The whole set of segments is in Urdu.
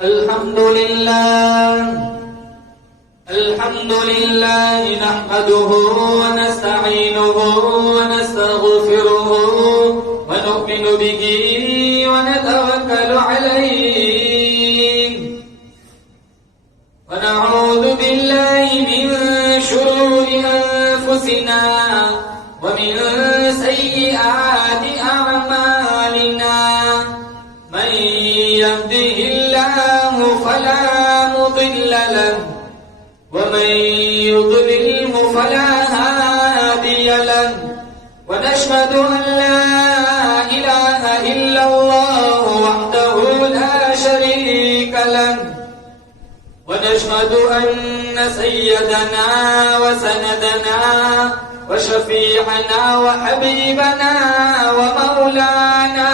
الحمد لله نحمده ونستعينه ونستغفره ونؤمن به ونتوكل عليه ونعوذ بالله من شرور أنفسنا ومن سيئات أعمالنا من يهده الله فلا مضل له ومن يضلله فلا هادي له ونشهد أن لا إله إلا الله وحده لا شريك له ونشهد أن سيدنا وسندنا وشفيعنا وحبيبنا ومولانا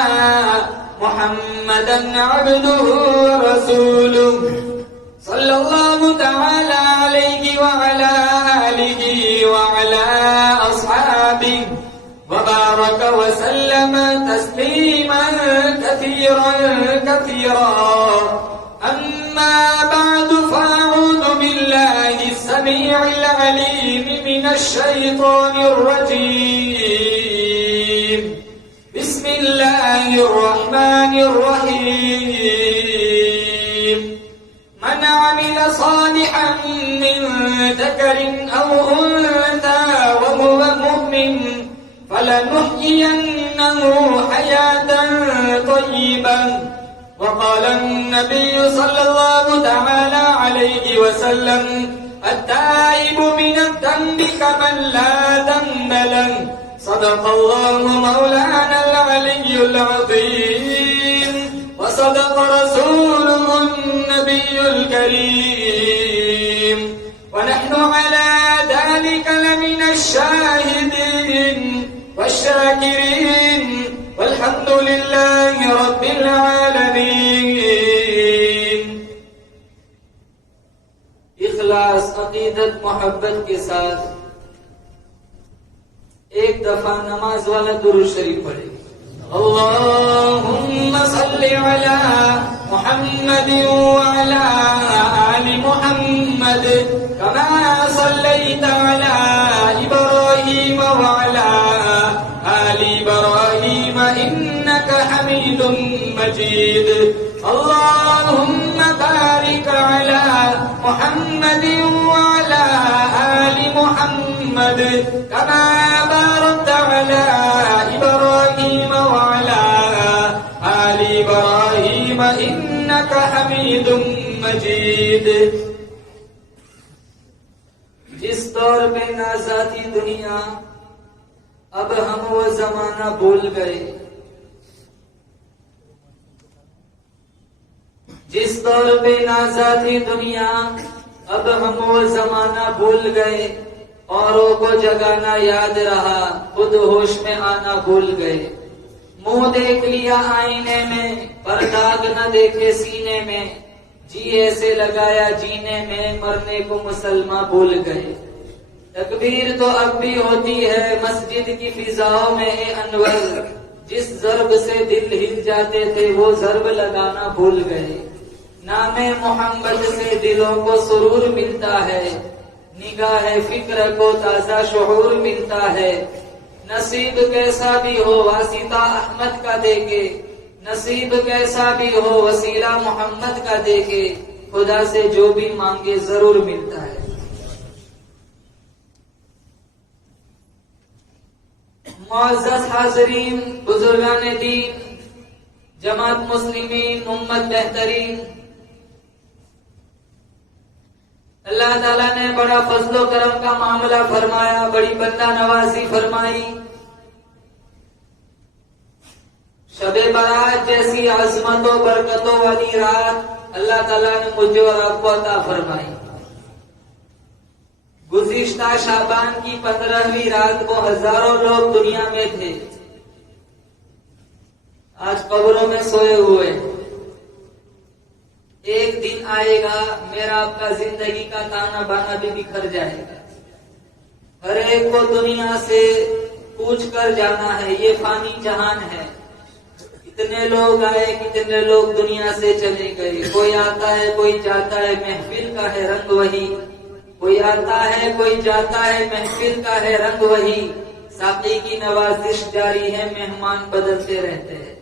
محمدا عبده ورسوله صلى الله تعالى عليه وعلى آله وعلى أصحابه وبارك وسلم تسليما كثيرا أما بعد فأعوذ بالله السميع العليم من الشيطان الرجيم بسم الله الرحمن الرحيم من عمل صالحا من ذكر أو أنثى وهو مؤمن فلنحيينه حياة طيبة وقال النبي صلى الله تعالى عليه وسلم التائب من الذنب كمن لا ذنب له صدق الله مولانا العلي العظيم وصدق رسوله النبي الكريم ونحن على ذلك لمن الشاهدين والشاكرين والحمد لله رب العالمين. اخلاص، عقیدت، محبت کے ساتھ ایک دفعہ نماز والا درود شریف پڑھے. اللهم صل على محمد وعلى آل محمد كما صليت على إبراهيم وعلى آل إبراهيم إنك حميد مجيد. اللهم بارك على محمد وعلى آل محمد كما باركت على إبراهيم وعلى آل إبراهيم إنك حميد مجيد. جس دور پہ نازاتی دنیا، اب ہم وہ زمانہ بھول گئے. جس دور پہ نازاتی دنیا، اب ہم وہ زمانہ بھول گئے. اوروں کو جگانا یاد رہا، خود ہوش میں آنا بھول گئے. منہ دیکھ لیا آئینے میں، پر داغ نہ دیکھے سینے میں. جی ایسے لگایا جینے میں، مرنے کو مسلمان بھول گئے. تکبیر تو اب بھی ہوتی ہے مسجد کی فضاؤں میں اے انور. جس ضرب سے دل ہل جاتے تھے وہ ضرب لگانا بھول گئے. نام محمد سے دلوں کو سرور ملتا ہے، نگاہ فکر کو تازہ شعور ملتا ہے. نصیب کیسا بھی ہو واسطہ احمد کا دیکھے، نصیب کیسا بھی ہو وسیلہ محمد کا دیکھے. خدا سے جو بھی مانگے ضرور ملتا ہے. معزز حاضرین، بزرگان دین، جماعت مسلمین، امت بہترین، اللہ تعالیٰ نے بڑا فضل و کرم کا معاملہ فرمایا، بڑی بندہ نوازی فرمائی. شب برات جیسی عظمت و برکتوں والی رات اللہ تعالیٰ نے مجھے اور آپ کو عطا فرمائی. گزشتہ شعبان کی 15ویں رات کو ہزاروں لوگ دنیا میں تھے، آج قبروں میں سوئے ہوئے. ایک دن آئے گا میرا آپ کا زندگی کا تانا بانا بھی بکھر جائے گا. ہر ایک کو دنیا سے پوچھ کر جانا ہے. یہ فانی جہان ہے. کتنے لوگ آئے کتنے لوگ دنیا سے چلے گئے. کوئی آتا ہے کوئی جاتا ہے، محفل کا ہے رنگ وہی. کوئی آتا ہے کوئی جاتا ہے، محفل کا ہے رنگ وہی. ساقی کی نوازش جاری ہے، مہمان بدلتے رہتے ہیں.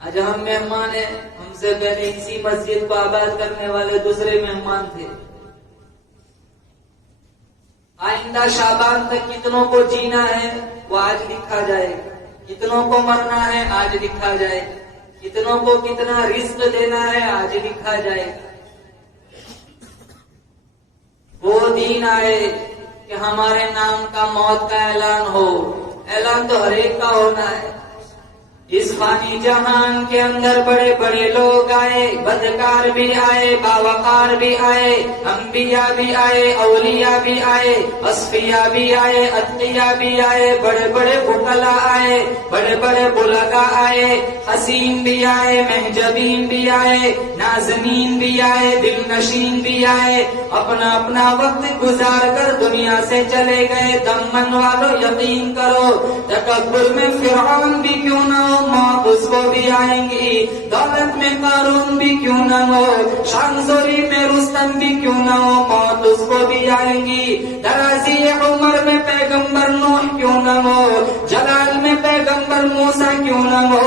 آج ہم مہمان ہیں، ہم سے پہلے اسی مسجد کو آباد کرنے والے دوسرے مہمان تھے. آئندہ شعبان تک کتنوں کو جینا ہے وہ آج لکھا جائے. کتنوں کو مرنا ہے آج لکھا جائے. کتنوں کو کتنا رزق دینا ہے آج لکھا جائے. وہ دین آئے کہ ہمارے نام کا موت کا اعلان ہو. اعلان تو ہر ایک کا ہونا ہے. اس فانی جہان کے اندر بڑے بڑے لوگ آئے، بدکار بھی آئے، باوقار بھی آئے، انبیاء بھی آئے، اولیاء بھی آئے، اصفیاء بھی آئے، اتقیاء بھی آئے، بڑے بڑے بکلا آئے، بڑے بڑے بلغا آئے، حسین بھی آئے، محجبین بھی آئے، نازنین بھی آئے، دل نشین بھی آئے. اپنا اپنا وقت گزار کر دنیا سے چلے گئے. دمن والو یقین کرو، تکبر میں فرعون بھی کیوں نہ ہو، موت اس کو بھی آئیں گی. دولت میں قارون بھی کیوں نہ ہو، شان زوری میں رستم بھی کیوں نہ ہو، موت اس کو بھی آئیں گی. درازی عمر میں پیغمبر نوح کیوں نہ ہو، جلال میں پیغمبر موسیٰ کیوں نہ ہو،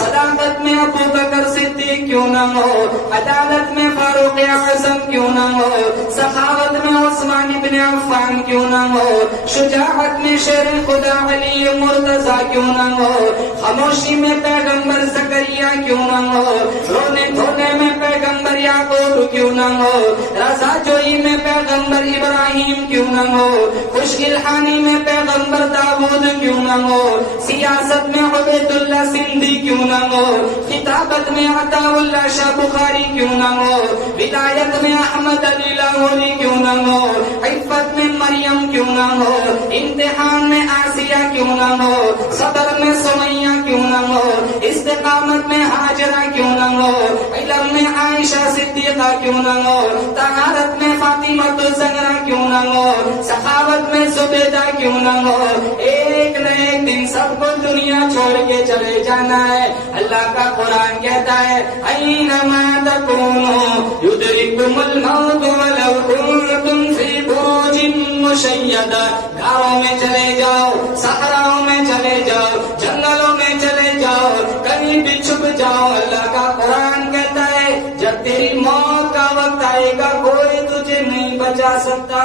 صداقت میں ابو بکر صدیق کیوں نہ ہو، عدالت میں فاروق اعظم کیوں نہ ہو، سخاوت میں عثمان ابن عفان کیوں نہ ہو، شجاعت میں شیر خدا علی مرتضی کیوں نہ ہو، خاموشی میں پیغمبر زکریا کیوں نہ ہو، رونے دھونے میں پیغمبر یعقوب کیوں نہ ہو، رضا جوئی میں پیغمبر ابراہیم کیوں نہ ہو، خوش الحانی میں پیغمبر داؤد کیوں نہ ہو، سیاست میں عبید اللہ سندھی کیوں نہ ہو، خطابت میں عطا اللہ شاہ بخاری کیوں نہ ہو، ولایت میں احمد علی لاہوری کیوں نہ ہو، عفت میں مریم کیوں نہ ہو، امتحان میں آسیہ کیوں نہ ہو، صبر میں سمیہ کیوں نہ ہو، استقامت میں ہاجرہ کیوں نہ ہو، علم میں عائشہ صدیقہ کیوں نہ ہو، طہارت میں فاطمہ الزہرا کیوں نہ ہو، سخاوت میں زبیدہ کیوں نہ ہو. ایک نہ ایک دن سب کو دنیا چھوڑ کے چلے جانا ہے. اللہ کا قرآن کہتا ہے اینما تکونوا یدرککم الموت ولو کنتم فی بروج مشیدہ. گھروں میں چلے جاؤ، صحراؤں میں چلے جاؤ، جنگلوں میں چلے جاؤ، کہیں بھی چھپ جاؤ. اللہ کا قرآن کہتا ہے جب تیری موت کا وقت آئے گا کوئی تجھے نہیں بچا سکتا.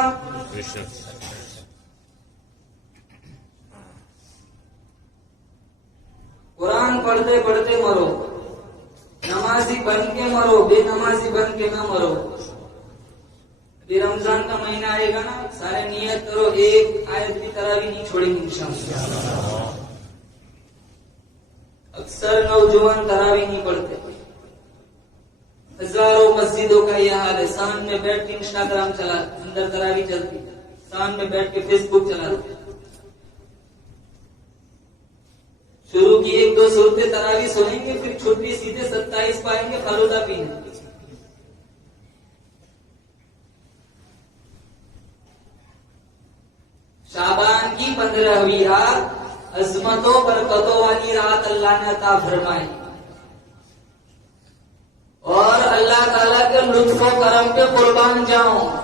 قرآن پڑھتے پڑھتے مرو، نمازی بن کے مرو، بے نمازی بن کے نہ مرو. ابھی رمضان کا مہینہ آئے گا نا، سارے نیت کرو ایک آیت کی طرح بھی نہیں چھوڑیں گے انشاءاللہ. اکثر نوجوان تراویح نہیں پڑھتے. ہزاروں مسجدوں کا یہ حال ہے. سان میں بیٹھ کے انسٹاگرام چلا، اندر تراویح چلتی، سان میں بیٹھ کے فیس بک چلاتے. شروع کی 1-2 صورتیں تراویح سنیں گے، پھر چھٹی سیدھے 27 پائیں گے فلودہ پینے. شعبان کی 15ویں رات عظمتوں برکتوں والی رات اللہ نے عطا فرمائی، اور اللہ تعالیٰ کے لطف و کرم پہ قربان جاؤں.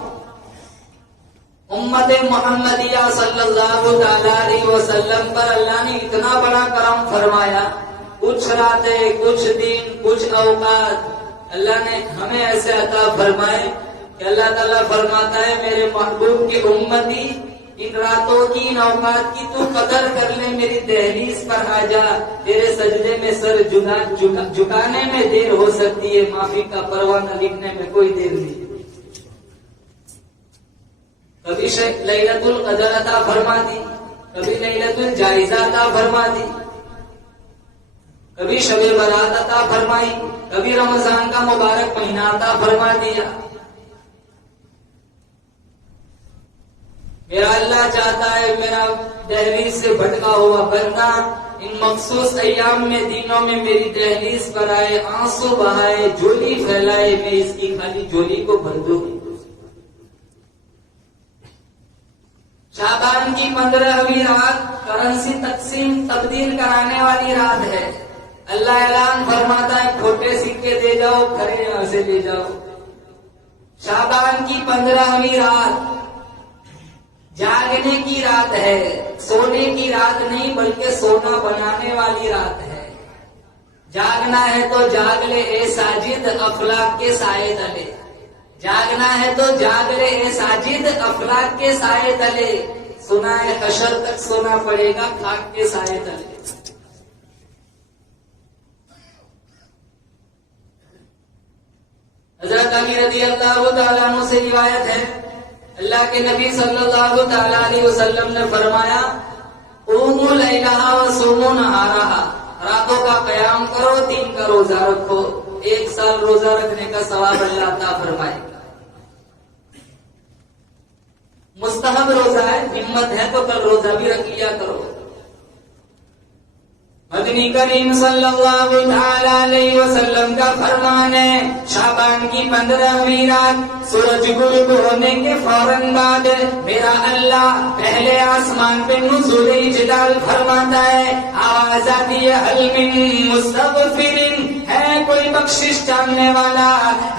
امت محمدیہ صلی اللہ تعالیٰ علیہ وسلم پر اللہ نے اتنا بڑا کرم فرمایا. کچھ راتیں، کچھ دن، کچھ اوقات اللہ نے ہمیں ایسے عطا فرمائے کہ اللہ تعالیٰ فرماتا ہے میرے محبوب کی امتی ان راتوں کی، ان اوقات کی تو قدر کر لے، میری دہلیز پر آ جا، تیرے سجدے میں سر جھکانے میں دیر ہو سکتی ہے، معافی کا پروانہ لکھنے میں کوئی دیر نہیں. کبھی لیلۃ القدر عطا فرما دی، کبھی لیلۃ الجائزہ عطا فرما دی، کبھی شب برات عطا فرمائی، کبھی رمضان کا مبارک مہینہ عطا فرما دیا. میرا اللہ چاہتا ہے میرا دہلیز سے بھٹکا ہوا بندہ ان مخصوص ایام میں، دنوں میں میری دہلیز پر آئے، آنسو بہائے، جھولی پھیلائے، میں اس کی خالی جھولی کو بھر دوں. شعبان کی 15ویں رات کرنسی تقسیم تبدیل کرانے والی رات ہے. اللہ اعلان فرماتا ہے کھوٹے سکے دے جاؤ، کھڑے یہاں سے لے جاؤ۔ شعبان کی 15ویں رات جاگنے کی رات ہے، سونے کی رات نہیں بلکہ سونا بنانے والی رات ہے۔ جاگنا ہے تو جاگ لے اے ساجد افلاک کے سائے تلے، جاگنا ہے تو جاگ لے اے ساجد افلاک کے سائے تلے، سنا ہے حشر تک سونا پڑے گا خاک کے سائے تلے۔ حضرت علی رضی اللہ تعالیٰ عنہ سے روایت ہے، اللہ کے نبی صلی اللہ تعالیٰ علیہ وسلم نے فرمایا قوموا لیلہا وصوموا نہارہا، راتوں کا قیام کرو، دن کا روزہ رکھو، 1 سال روزہ رکھنے کا ثواب اللہ عطا فرمائے گا۔ مستحب روزہ ہے، ہمت ہے تو کل روزہ بھی رکھ لیا کرو۔ مدنی کریم صلی اللہ تعالیٰ علیہ وسلم کا فرمان ہے، شعبان کی 15ویں رات سورج غروب ہونے کے فوراً بعد میرا اللہ پہلے آسمان پہ نزول جلال فرماتا ہے، آواز آتی ہے حل من مستغفر، ہے کوئی بخشش چاہنے والا،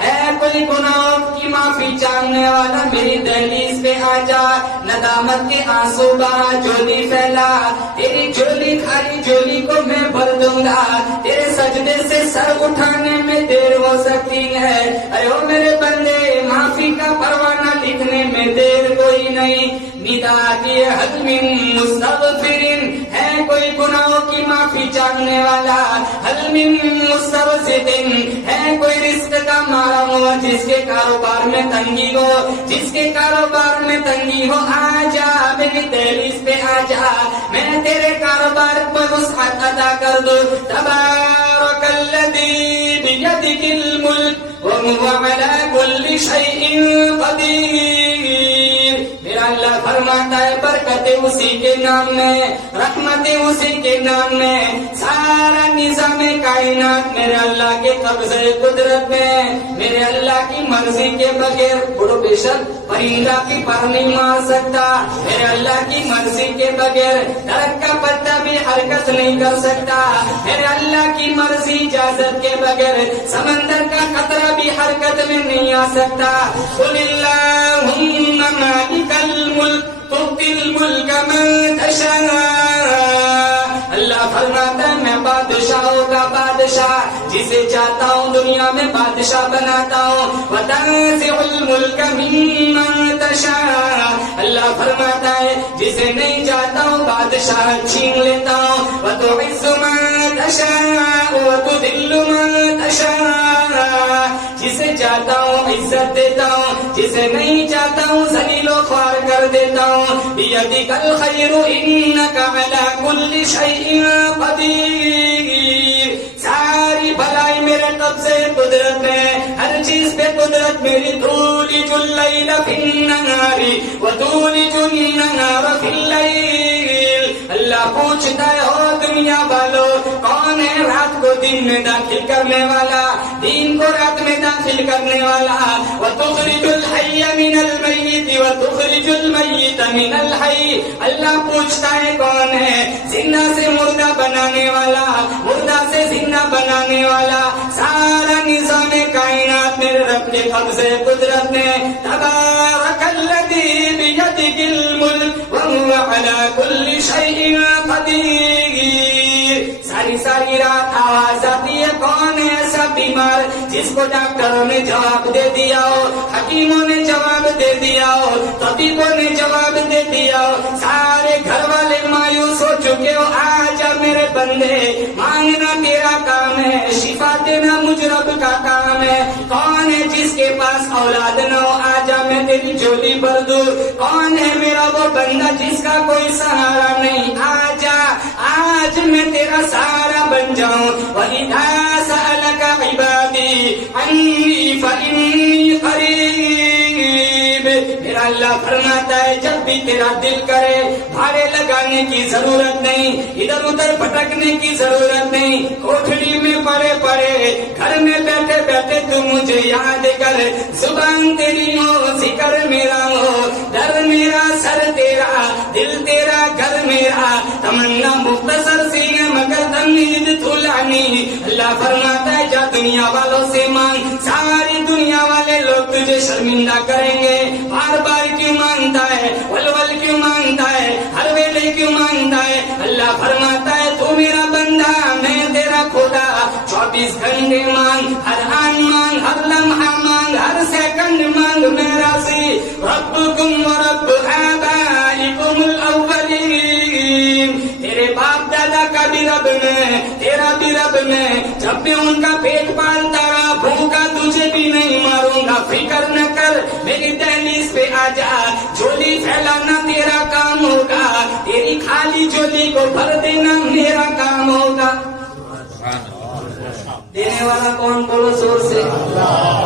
ہے کوئی گناہوں کی معافی چاہنے والا، میری دہلیز پہ آ جا، ندامت کے آنسو بہا، جھولی پھیلا، تیری جھولی خالی جھولی کو میں بھر دوں گا، تیرے سجدے سے سر اٹھانے میں دیر ہو سکتی ہے، اے او میرے بندے معافی کا پروانہ لکھنے میں دیر کوئی نہیں، ندا کی حد من مستغفرین، ہے کوئی گناہوں کی معافی چاہنے والا، حل من مسترزدین، ہے کوئی رزق کا مارا ہوا جس کے کاروبار میں تنگی ہو، جس کے کاروبار میں تنگی ہو، آ جا میری دہلیز پہ آ جا، میں تیرے کاروبار پر وسعت عطا کر دوں۔ تبارک الذی بیدہ الملک وہو علی کل شیء قدیر، میرا اللہ فرماتا ہے برکتیں اسی کے نام میں، رحمتیں اسی کے نام میں، سارا نظام کائنات میرے اللہ کے قبضے قدرت میں، میرے اللہ کی مرضی کے بغیر بڑو بے شک پرندہ کی پر نہیں مار سکتا، میرے اللہ کی مرضی کے بغیر درخت کا پتا بھی حرکت نہیں کر سکتا، میرے اللہ کی مرضی اجازت کے بغیر سمندر کا قطرہ بھی حرکت میں نہیں آ سکتا۔ قل اللہم مالک الملک تؤتی الملک من تشاء، اللہ فرماتا ہے میں بادشاہوں کا بادشاہ، جسے چاہتا ہوں دنیا میں بادشاہ بناتا ہوں، وتنزع الملک ممن تشاء، اللہ فرماتا ہے جسے نہیں چاہتا ہوں بادشاہ چھین لیتا ہوں، وتعز من تشاء وتذل من تشاء، جسے چاہتا ہوں عزت دیتا ہوں، جسے نہیں چاہتا ہوں ذلیل و خوار کر دیتا ہوں، بیدک الخیر انک علی کل شیء قدیر، ساری بھلائی میرے قبضے قدرت میں، ہر چیز پہ قدرت میری، تولج اللیل فی النہار وتولج النہار فی اللیل، اللہ پوچھتا ہے او دنیا والو کون ہے رات کو دن میں داخل کرنے والا، دین کو رات میں داخل کرنے والا، وتخرج الحی من المیت وتخرج المیت من الحی، اللہ پوچھتا ہے کون ہے زندہ سے مردہ بنانے والا، مردہ سے زندہ بنانے والا، سارا نظام کائنات میرے رب کے قبضے قدرت میں، تبارک الذی بیدہ الملک وہو علی کل شیء قدیر، ساری رات آواز آتی ہے کون ہے ایسا بیمار جس کو ڈاکٹروں نے جواب دے دیا ہو، حکیموں نے جواب دے دیا ہو، طبیبوں نے جواب دے دیا ہو، سارے گھر والے مایوس ہو چکے ہو، آجا میرے بندے مانگنا تیرا کام ہے، شفا دینا مجھ رب کا کام ہے، کون ہے جس کے پاس اولاد نہ ہو، آجا میں تیری جھولی بھر دوں، کون ہے میرا وہ بندہ جس کا کوئی سہارا نہیں، آجا آج میں تیرا سہارا بن جاؤں، وَإِذَا سَأَلَكَ عِبَادِي عَنِّي فَإِنِّي قَرِيبٌ، میرا اللہ فرماتا ہے جب بھی تیرا دل کرے بھاڑے لگانے کی ضرورت نہیں، ادھر ادھر بھٹکنے کی ضرورت نہیں، کوٹھڑی میں پڑے پڑے گھر میں بیٹھے بیٹھے تو مجھے یاد کر، زبان تیری ہو ذکر میرا ہو، در میرا سر تیرا دل تیرا گھر میرا، تمنا مختصر سی ہے مگر تمید طولانی نہیں. اللہ فرماتا ہے جا دنیا والوں سے مانگ, ساری دنیا والے لوگ تجھے شرمندہ کریں گے. بار بار کیوں مانگتا ہے, ول کیوں مانگتا ہے, ہر ویلے کیوں مانگتا ہے؟ اللہ فرماتا ہے تو میرا بندہ, میں تیرا خدا. 24 گھنٹے مانگ, ہر آن مانگ, ہر لمحہ مانگ, ہر سیکنڈ مانگ. میرا سی ربکم و رب آبائکم الاولین, تیرے باپ دادا کا بھی رب میں, تیرا بھی رب میں. جب میں ان کا پیٹ پالتا رہا بھوکا, تجھے بھی نہیں ماروں گا, فکر نہ کر. میری دہلیز پہ آ جا, جھولی پھیلانا تیرا کام ہوگا, تیری خالی جھولی کو بھر دینا میرا کام ہوگا. دینے والا کون بولو زور سے,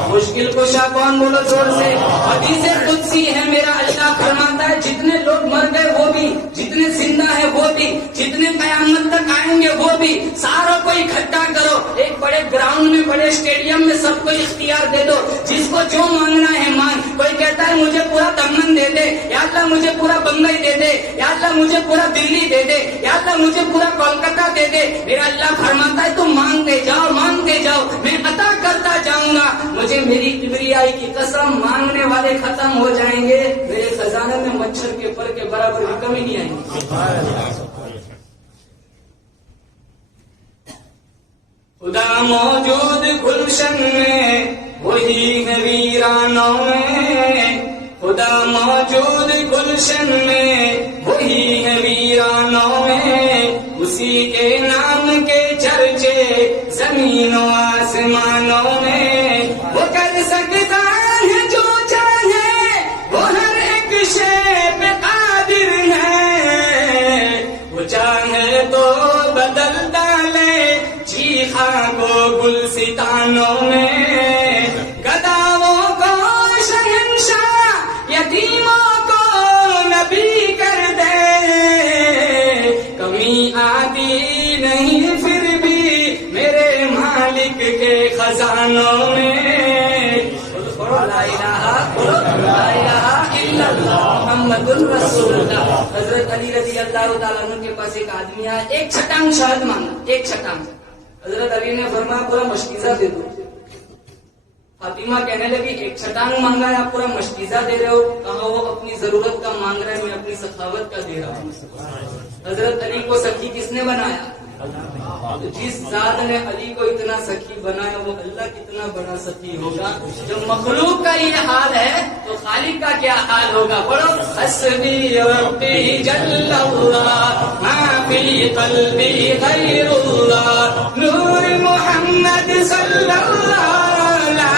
مشکل کشا کون بولو زور سے. حدیث قدسی ہے, میرا اللہ فرماتا ہے جتنے لوگ مر گئے وہ بھی, جتنے زندہ ہے وہ بھی, جتنے قیامت تک آئیں گے وہ بھی, ساروں کو اکٹھا کرو ایک بڑے گراؤنڈ میں, بڑے اسٹیڈیم میں, سب کو اختیار دے دو, جس کو جو مانگنا ہے مانگ. کوئی کہتا ہے مجھے پورا دمن دے دے, یا اللہ مجھے پورا بمبئی دے دے, یا اللہ مجھے پورا دلی دے دے, یا اللہ مجھے پورا کولکتہ دے دے. میرا اللہ فرماتا ہے تم مانگتے جاؤ, مانگتے جاؤ, میں عطا کرتا جاؤں گا. مجھے میری کبریائی کی قسم, مانگنے والے ختم ہو جائیں گے, میرے خزانے میں مچھر کے پر کے برابر بھی کمی نہیں آئے گی. خدا موجود گلشن میں, وہی ہے ویرانوں میں. خدا موجود گلشن میں, وہی ہے ویرانوں میں. اسی کے نام کے چرچے زمین و آسمانوں میں. وہ کر سکتا ہے جو چاہے, وہ ہر ایک شے پہ قادر ہے. وہ چاہے تو بدل ڈالے چیخا کو گلستانوں میں. گداؤں کو شہنشاہ, یتیموں کو نبی کر دے. کمی آتی نہیں پھر بھی میرے مالک کے خزانوں میں. لا الہ الا اللہ محمد الرسول اللہ. حضرت علی رضی اللہ تعالیٰ عنہ کے پاس ایک آدمی آیا, ایک چھٹانگ شہد مانگا, ایک چھٹانگ. حضرت علی نے فرمایا پورا مشکیزہ دے دو. فاطمہ کہنے لگی ایک چھٹانگ مانگا ہے, آپ پورا مشکیزہ دے رہے ہو. کہا وہ اپنی ضرورت کا مانگ رہا ہے, میں اپنی سخاوت کا دے رہا ہوں. حضرت علی کو سخی کس نے بنایا؟ جس ذات نے علی کو اتنا سخی بنایا وہ اللہ کتنا بڑا سخی ہوگا. جب مخلوق کا یہ حال ہے تو خالق کا کیا حال ہوگا. بڑو حسبی ربی جل اللہ ما فی قلبی غیر اللہ نور محمد صلی اللہ لا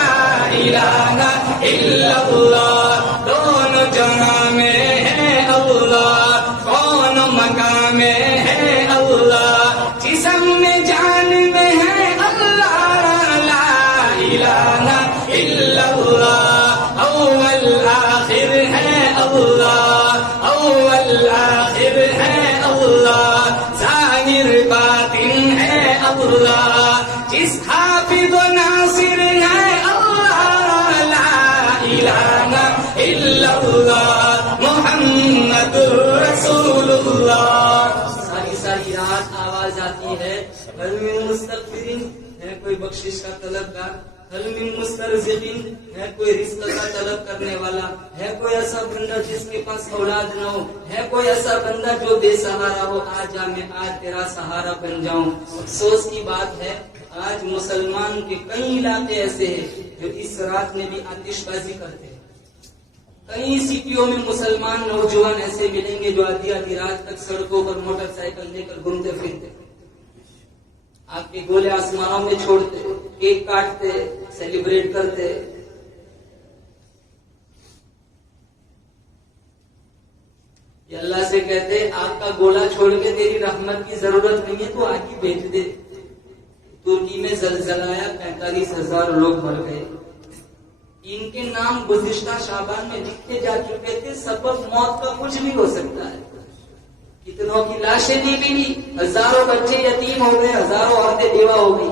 الہ الا اللہ. دونوں جہاں میں ہے اللہ, کون مقام میں ہے اللہ, جسم میں جان میں ہے اللہ. لا الہ الا اللہ, اول آخر ہے اللہ, اول آخر ہے اللہ, ظاہر باطن ہے اللہ, جس حافظ و ناصر ہے اللہ. لا الہ الا اللہ محمد رسول اللہ. ساری رات آواز آتی ہے, حل من مستغفرین, ہے کوئی بخشش کا طلبگار, حل من مسترزقین, ہے کوئی رزق کا طلب کرنے والا, ہے کوئی ایسا بندہ جس کے پاس اولاد نہ ہو, ہے کوئی ایسا بندہ جو بے سہارا ہو, آ جا میں آج تیرا سہارا بن جاؤں. افسوس کی بات ہے آج مسلمان کے کئی علاقے ایسے ہیں جو اس رات میں بھی آتش بازی کرتے ہیں. کئی سٹیوں میں مسلمان نوجوان ایسے ملیں گے جو آدھی آدھی رات تک سڑکوں پر موٹر سائیکل لے کر گھومتے پھرتے, آپ کے گولے آسمانوں میں چھوڑتے, کیک کاٹتے, سیلیبریٹ کرتے. یہ اللہ سے کہتے آپ کا گولا چھوڑ کے تیری رحمت کی ضرورت نہیں ہے تو آگ ہی بھیج دے. ترکی میں زلزلہ آیا, 45,000 لوگ مر گئے. ان کے نام گزشتہ شعبان میں لکھے جا چکے تھے. سبب موت کا کچھ بھی ہو سکتا ہے. کتنوں کی لاشیں نہیں ملی, ہزاروں بچے یتیم ہو گئے, ہزاروں عورتیں بیوہ ہو گئی.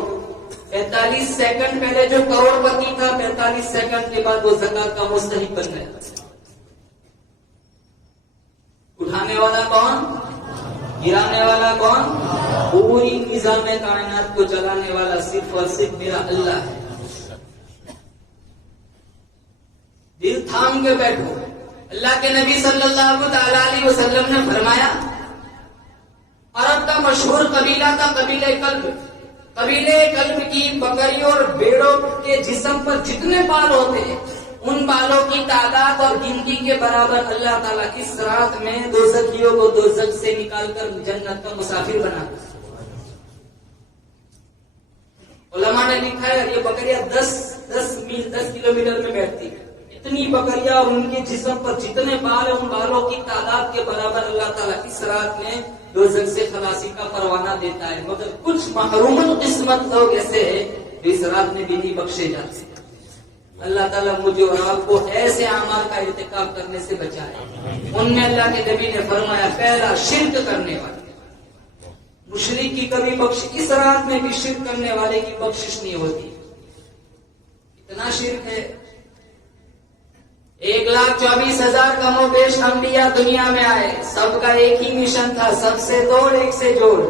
45 سیکنڈ پہلے جو کروڑ پتی تھا, 45 سیکنڈ کے بعد وہ زکات کا مستحق بن گیا. اٹھانے والا کون؟ گرانے والا کون؟ پوری نظام کائنات کو چلانے والا صرف اور صرف میرا اللہ ہے. دل تھام کے بیٹھو. اللہ کے نبی صلی اللہ تعالی علیہ وسلم نے فرمایا عرب کا مشہور قبیلہ تھا قبیلہ کلب. قبیلہ کلب کی بکریوں اور بھیڑوں کے جسم پر جتنے بال ہوتے ہیں ان بالوں کی تعداد اور گنتی کے برابر اللہ تعالیٰ اس رات میں دوزخیوں کو دوزخ سے نکال کر جنت کا مسافر بنا. علماء نے لکھا ہے یہ بکریاں 10 کلومیٹر میں بیٹھتی ہے. اتنی بکریاں اور ان کے جسم پر جتنے بال ہیں ان بالوں کی تعداد کے برابر اللہ تعالیٰ اس رات میں دوزخ سے خلاصی کا پروانہ دیتا ہے. مگر کچھ محروم قسمت لوگ ایسے ہیں جو اس رات میں بھی نہیں بخشے جاتے. اللہ تعالیٰ مجھے اور آپ کو ایسے اعمال کا ارتکاب کرنے سے بچائے. ان میں اللہ کے نبی نے فرمایا پہلا شرک کرنے والے. مشرک کی کبھی بخش اس رات میں بھی شرک کرنے والے کی بخشش نہیں ہوتی. اتنا شرک ہے. 1,24,000 کم و بیش انبیاء دنیا میں آئے. سب کا ایک ہی مشن تھا سب سے توڑ ایک سے جوڑ.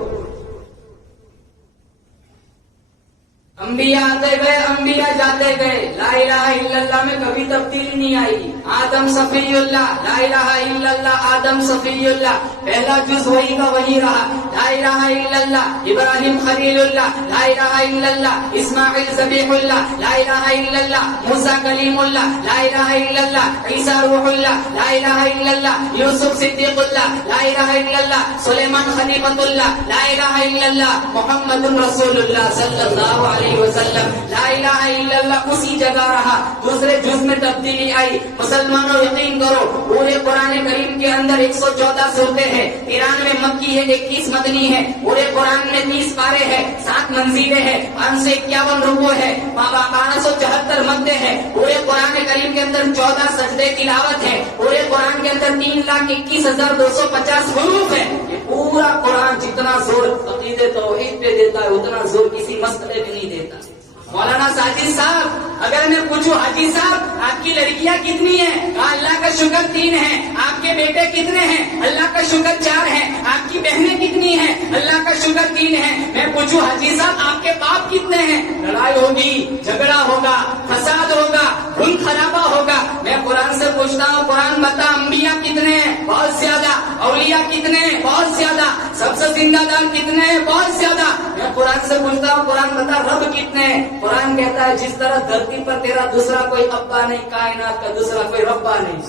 انبیاء آتے گئے انبیاء جاتے گئے. لا الہ الا اللہ میں کبھی تبدیلی نہیں آئی. آدم صفی اللہ لا الہ الا اللہ آدم صفی اللہ پہلا جز وہی کا وہی رہا. لا الہ الا اللہ ابراہیم خلیل اللہ لا الہ الا اللہ اسماعیل ذبیح اللہ لا الہ الا اللہ موسیٰ کلیم اللہ لا الہ الا اللہ عیسیٰ روح اللہ لا الہ الا اللہ یوسف صدیق اللہ لا الہ الا اللہ سلیمان خلیفۃ اللہ لا الہ الا اللہ محمد رسول اللہ صلی اللہ علیہ وسلم لا الہ الا اللہ اسی جگہ رہا. دوسرے جز میں تبدیلی آئی. مسلمانوں یقین کرو پورے قرآن کریم کے اندر 114 سورتیں ہیں. 93 مکی ہے 21 مدنی ہے. پورے قرآن میں 30 پارے ہیں 7 منزلیں ہیں 551 رکوع ہے 1274 مدیں ہیں. پورے قرآن کریم کے اندر 14 سجدے تلاوت ہے. پورے قرآن کے اندر 3,21,250 حروف ہے. یہ پورا قرآن جتنا زور عقیدے توحید پہ دیتا ہے اتنا زور کسی مسئلے پہ نہیں دیتا. مولانا ساجد صاحب اگر میں پوچھوں حاجی صاحب آپ کی لڑکیاں کتنی ہیں؟ کہا اللہ کا شکر 3 ہیں. آپ کے بیٹے کتنے ہیں؟ اللہ کا شکر 4 ہیں. آپ کی بہنیں کتنی ہیں؟ اللہ کا شکر 3 ہیں. میں پوچھوں حاجی صاحب آپ کے باپ کتنے ہیں؟ لڑائی ہوگی جھگڑا ہوگا فساد ہوگا خون خرابہ ہوگا. میں قرآن سے پوچھتا ہوں قرآن بتا انبیاء کتنے ہیں؟ بہت زیادہ. اولیاء کتنے ہیں؟ بہت زیادہ. سب سے زندہ دار کتنے ہیں؟ بہت زیادہ. میں قرآن سے پوچھتا ہوں قرآن بتا رب کتنے ہیں؟ قرآن کہتا ہے جس طرح دھرتی پر تیرا دوسرا کوئی ابا نہیں کائنات کا دوسرا کوئی ربا نہیں.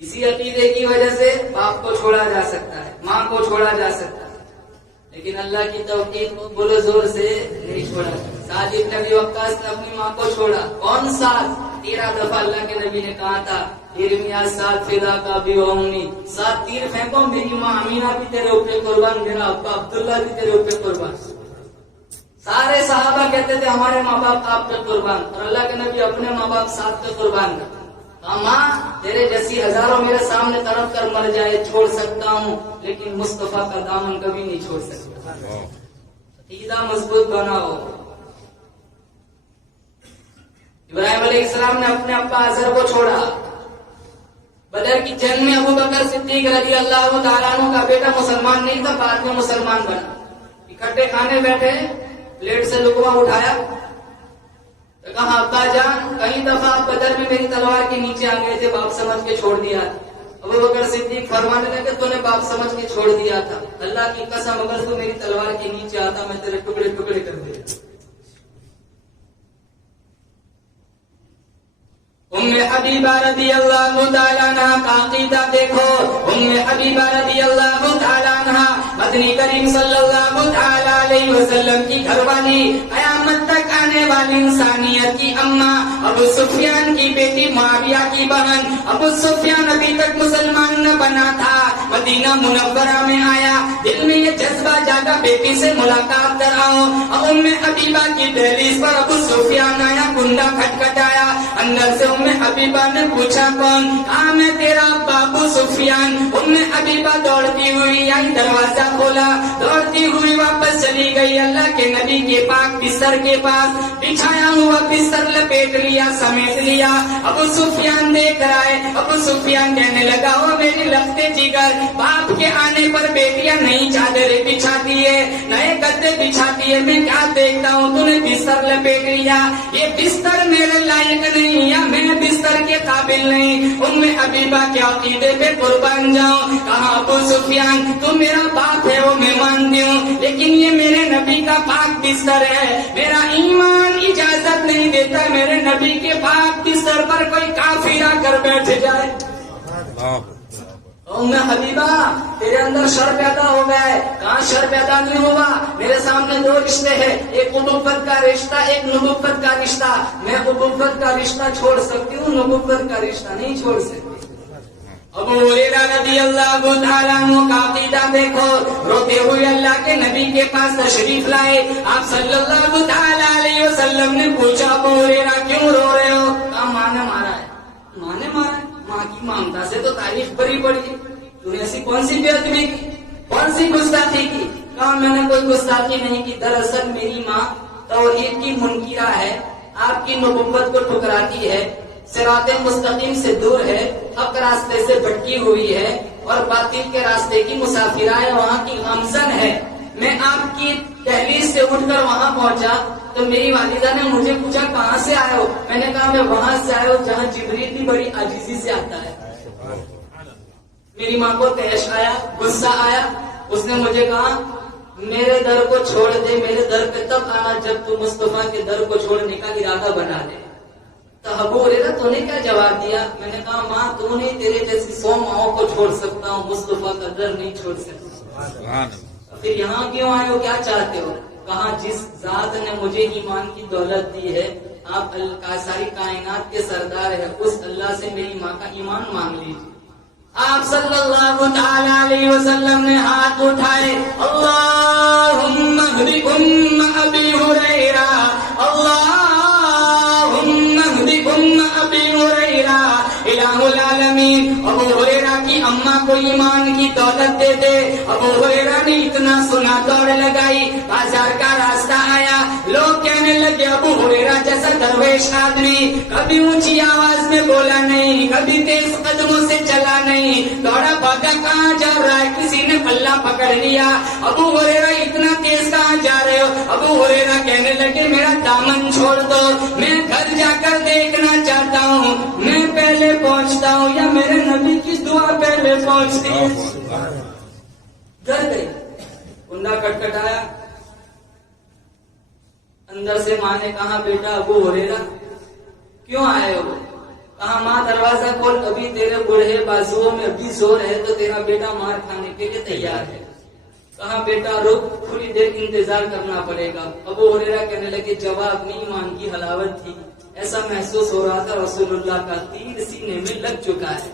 اسی عقیدے کی وجہ سے باپ کو چھوڑا جا سکتا ہے ماں کو چھوڑا جا سکتا ہے لیکن اللہ کی توحید کو بولو زور سے نہیں چھوڑا. سعد بن ابی وقاص نے اپنی ماں کو چھوڑا. کون سا 13 دفعہ اللہ کے نبی نے کہا تھا ارمیا 7 فدا کا بھی ہومی 7 تیر پھینکو میری ماں امینہ بھی تیرے اوپر قربان میرا ابا عبداللہ بھی تیرے اوپر قربان. سارے صحابہ کہتے تھے ہمارے ماں باپ آپ پہ قربان اور اللہ کے نبی اپنے ماں باپ 7 پہ قربان کرتے. ماں تیرے جیسی ہزاروں میرے سامنے طرف کر مر جائے چھوڑ سکتا ہوں لیکن مصطفیٰ کا دامن کبھی نہیں چھوڑ سکتا. عقیدہ مضبوط بناؤ. ابراہیم علیہ السلام نے اپنے ابا آزر کو چھوڑا. بدر کی جنگ میں ابو بکر صدیق رضی اللہ تعالیٰ عنہ کا بیٹا مسلمان نہیں تھا بعد میں مسلمان بنا. اکٹھے کھانے بیٹھے پلیٹ سے لقمہ اٹھایا تو کہا ابا جان کئی دفعہ آپ بدر میں میری تلوار کے نیچے آ گئے تھے باپ سمجھ کے چھوڑ دیا. ابو بکر صدیق فرمانے لگے تو نے باپ سمجھ کے چھوڑ دیا تھا. اللہ کی قسم اگر تو میری تلوار کے نیچے آتا میں تیرے ٹکڑے ٹکڑے کر دیتا. ام حبیبہ رضی اللہ تعالیٰ عنہ کا عقیدہ دیکھو. ام حبیبہ رضی اللہ تعالیٰ عنہ مدنی کریم صلی اللہ تعالیٰ علیہ وسلم کی گھر والی قیامت تک آنے والی انسانیت کی اماں ابو سفیان کی بیٹی معاویہ کی بہن. ابو سفیان ابھی تک مسلمان نہ بنا تھا. مدینہ منورہ میں آیا دل میں یہ جذبہ جاگا بیٹی سے ملاقات کراؤں. ام حبیبہ کی دہلیز پر ابو سفیان آیا کنڈا کھٹکھٹایا. اندر سے ام حبیبہ نے پوچھا کون؟ کہا میں تیرا ابو سفیان. ام حبیبہ دوڑتی ہوئی آئی دروازہ کھولا دوڑتی ہوئی واپس چلی چلی گئی اللہ کے نبی کے پاک بستر کے پاس، بچھایا ہوا بستر لپیٹ لیا، سمیٹ لیا۔ ابو سفیان دیکھ رہا ہے، ابو سفیان کہنے لگا او میری لختے جگر، باپ کے آنے پر بیٹیاں نئی چادریں بچھاتی ہے، نئے گدے بچھاتی ہے، میں کیا دیکھتا ہوں تو نے بستر لپیٹ لیا، یہ بستر میرے لائق نہیں، یا میں بستر کے قابل نہیں۔ ام حبیبہ کے عقیدے پہ قربان جاؤں۔ کہا ابو سفیان تو میرا باپ ہے وہ میں مانتی ہوں، لیکن یہ میرے نبی کا پاک بستر ہے، میرا ایمان اجازت نہیں دیتا میرے نبی کے پاک بستر پر کوئی کافر آ کر بیٹھ جائے۔ ام حبیبہ تیرے اندر شر پیدا ہو گیا ہے۔ کہاں شر پیدا نہیں ہوا، میرے سامنے دو رشتے ہیں، ایک ابوت کا رشتہ، ایک نبوت کا رشتہ، میں ابوت کا رشتہ چھوڑ سکتی ہوں، نبوت کا رشتہ نہیں چھوڑ سکتی۔ ابو ہریرہ رضی اللہ تعالیٰ عنہ کا عقیدہ دیکھو، روتے ہوئے اللہ کے نبی کے پاس تشریف لائے، آپ صلی اللہ تعالیٰ علیہ وسلم نے پوچھا ابو ہریرہ کیوں رو رہے ہو؟ کہا ماں نے مارا ہے۔ ماں نے مارا ہے؟ ماں کی ممتا سے تو تاریخ بھری پڑی، تو نے ایسی کون سی بے ادبی کی، کون سی گستاخی کی؟ کہا میں نے کوئی گستاخی نہیں کی، دراصل میری ماں توحید کی منکرہ ہے، آپ کی نبوت کو ٹھکراتی ہے، صراط مستقیم سے دور ہے، حق راستے سے بھٹکی ہوئی ہے اور باطل کے راستے کی مسافرہ ہے، وہاں کی غمزن ہے۔ میں آپ کی دہلیز سے اٹھ کر وہاں پہنچا تو میری والدہ نے مجھے پوچھا کہاں سے آئے ہو؟ میں نے کہا میں وہاں سے آئے ہوں جہاں جبریل بھی بڑی عاجزی سے آتا ہے۔ میری ماں کو طیش آیا، غصہ آیا، اس نے مجھے کہا میرے در کو چھوڑ دے، میرے در پہ تب آنا جب تو مصطفیٰ کے در کو چھوڑنے کا ارادہ بنا لے۔ تو ابو ہریرہ تو نے کیا جواب دیا؟ میں نے کہا ماں تو نہیں، تیرے جیسی 100 ماؤں کو چھوڑ سکتا ہوں، مصطفیٰ کا در نہیں چھوڑ سکتا۔ پھر یہاں کیوں آئے ہو، کیا چاہتے ہو؟ کہا جس ذات نے مجھے ایمان کی دولت دی ہے، آپ ساری کائنات کے سردار ہیں، اس اللہ سے میری ماں کا ایمان مانگ لیجیے۔ آپ صلی اللہ تعالی علیہ وسلم نے ہاتھ اٹھائے، اللہم اہد ام ابی ہریرہ، اللہم اہد ام ابی ہریرہ الہ العالمین۔ ابو ہریرہ کی اماں کو ایمان کی دولت دے دے۔ ابو ہریرہ نے اتنا سنا، دوڑ لگائی، بازار کا راستہ آیا، لوگ کہنے لگے ابو ہریرہ جیسا درویش آدمی کبھی اونچی آواز میں بولا نہیں، کبھی تیز قدموں سے چلا نہیں، دوڑا بھاگا کہاں جا رہا ہے؟ کسی نے پلہ پکڑ لیا، ابو ہریرہ اتنا تیز کہاں جا رہے ہو؟ ابو ہریرہ کہنے لگے میرا دامن چھوڑ دو، میں گھر جا کر دیکھنا چاہتا ہوں میں پہلے پہنچتا ہوں یا میرے نبی کی دعا پہلے پہنچتی ہے۔ گھر گئی، کنڈا کٹکھٹایا، اندر سے ماں نے کہا بیٹا ابو ہریرہ کیوں آئے ہو؟ کہا ماں دروازہ کھول، ابھی تیرے بوڑھے بازوؤں میں ابھی زور ہے تو تیرا بیٹا مار کھانے کے لیے تیار ہے۔ کہا بیٹا رک، تھوڑی دیر انتظار کرنا پڑے گا۔ ابو ہریرہ کہنے لگے جواب نہیں، ایمان کی حلاوت تھی، ایسا محسوس ہو رہا تھا رسول اللہ کا تیر سینے میں لگ چکا ہے۔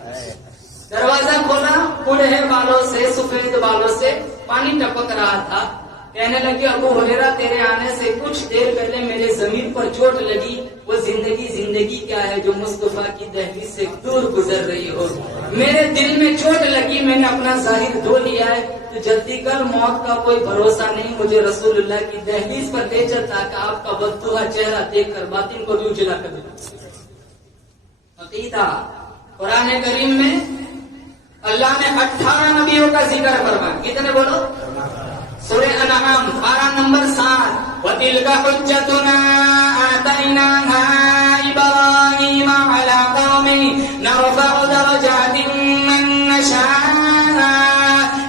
دروازہ کھولا، بوڑھے بالوں سے، سفید بالوں سے پانی ٹپک رہا تھا۔ کہنے لگے ابو ہریرہ تیرے آنے سے کچھ دیر پہلے میرے زمین پر چوٹ لگی، وہ زندگی کیا ہے جو مصطفیٰ کی دہلیز سے دور گزر رہی ہو؟ میرے دل میں چوٹ لگی، میں نے اپنا ظاہر دھو لیا ہے، تو جلدی کر، موت کا کوئی بھروسہ نہیں، مجھے رسول اللہ کی دہلیز پر لے چل تاکہ آپ کا بددعا چہرہ دیکھ کر باطن کو بھی اجلا کر دوں۔ عقیدہ قرآن کریم میں اللہ نے 18 نبیوں کا ذکر فرمایا، کتنے بولو؟ سورہ انعام پارہ نمبر 7، وَتِلْكَ حُجَّتُنَا آتَيْنَاهَا إِبْرَاهِيمَ عَلَىٰ قَوْمِهِ نَرْفَعُ دَرَجَاتٍ مَّن نَّشَاءُ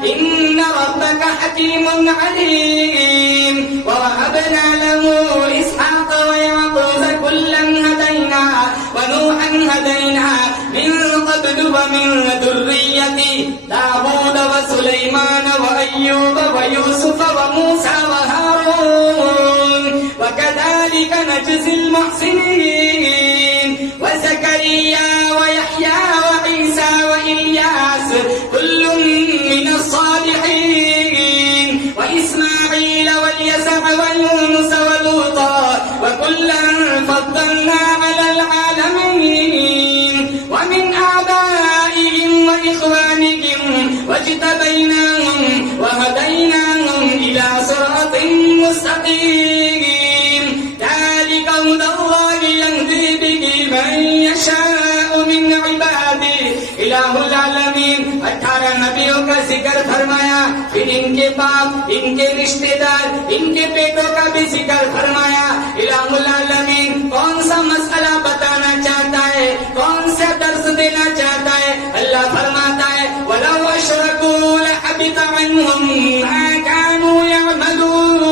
إِنَّ رَبَّكَ حَكِيمٌ عَلِيمٌ وَوَهَبْنَا لَهُ إِسْحَاقَ وَيَعْقُوبَ كُلًّا هَدَيْنَا وَنُوحًا هَدَيْنَا مِن قَبْلُ وَمِن ذُرِّيَّتِهِ دَاوُودَ وَسُلَيْمَانَ وَأَيُّوبَ وَيُوسُفَ وَمُوسَىٰ وَهَارُونَ وَكَذَٰلِكَ نَجْزِي الْمُحْسِنِينَ وَزَكَرِيَّا وَيَحْيَىٰ وَعِيسَىٰ وَإِلْيَاسَ كُلٌّ مِّنَ الصَّالِحِينَ وَإِسْمَاعِيلَ وَالْيَسَعَ وَيُونُسَ وَلُوطًا وَكُلًّا فَضَّلْنَا عَلَى الْعَالَمِينَ وَمِنْ آبَائِهِمْ وَإِخْوَانِهِمْ وَاجْتَبَيْنَاهُمْ وَهَدَيْنَاهُمْ إِلَىٰ صِرَاطٍ مستقيم ذلك هدى الله يهدي به من يشاء من عباده الہ العالمین. 18 نبیوں کا ذکر فرمایا، پھر ان کے باپ، ان کے رشتے دار، ان کے بیٹوں کا بھی ذکر فرمایا. الہ العالمین کون سا مسئلہ بتانا چاہتا ہے، کون سا درس دینا چاہتا ہے؟ اللہ فرماتا ہے وَلَوْ أَشْرَكُوا لَحَبِطَ عَنْهُمْ مَا كَانُوا يَعْمَلُونَ.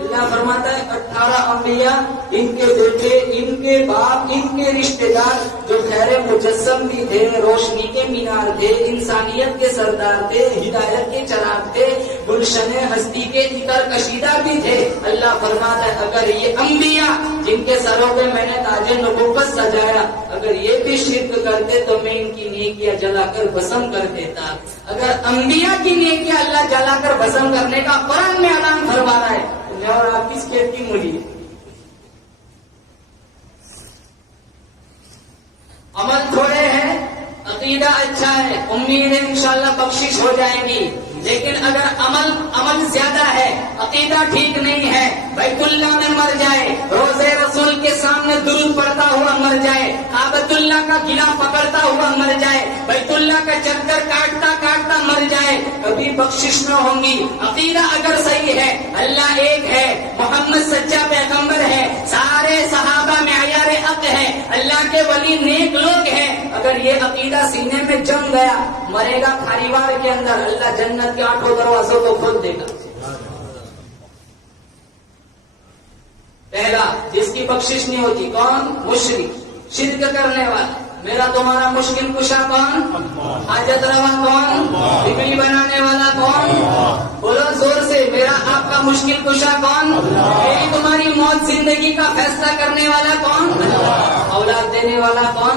اللہ فرماتا ہے 18 انبیاء، ان کے بیٹے، ان کے باپ، ان کے رشتے دار جو خیر مجسم بھی تھے، روشنی کے مینار تھے، انسانیت کے سردار تھے، ہدایت کے چراغ تھے، گلشن ہستی کے عطر کشیدہ بھی تھے. اللہ فرماتا ہے اگر یہ انبیاء جن کے سروں پہ میں نے تاج نبوت سجایا، اگر یہ بھی شرک کرتے تو میں ان کی نیکیاں جلا کر بھسم کر دیتا. اگر انبیاء کی نیکیاں اللہ جلا کر بھسم کرنے کا قرآن میں اعلان فرما رہا ہے، میں اور آپ کس کھیت کی مولی ہے؟ عمل تھوڑے ہیں، عقیدہ اچھا ہے، امید ہے انشاءاللہ بخشش ہو جائے گی. لیکن اگر عمل زیادہ ہے، عقیدہ ٹھیک نہیں ہے، بیت اللہ میں مر جائے، روزے رسول کے سامنے درود پڑھتا ہوا مر جائے، کعبۃ اللہ کا گلا پکڑتا ہوا مر جائے، بیت اللہ کا چکر کاٹتا کاٹتا مر جائے، کبھی بخشش نہ ہوں گی. عقیدہ اگر صحیح ہے، اللہ ایک ہے، محمد سچا پیغمبر ہے، سارے صحابہ معیار حق ہے، اللہ کے ولی نیک لوگ ہیں، اگر یہ عقیدہ سینے میں جم گیا، مرے گا کھاریوار کے اندر، اللہ جنت کے 8 دروازوں کو کھول دے گا. پہلا جس کی بخشش نہیں ہوتی کون؟ مشرک، شرک کرنے والا. میرا تمہارا مشکل کشا کون؟ حاجت روا کون؟ بگڑی بنانے والا کون؟ بولو زور سے، میرا آپ کا مشکل کشا کون؟ میری تمہاری موت زندگی کا فیصلہ کرنے والا کون؟ اولاد دینے والا کون؟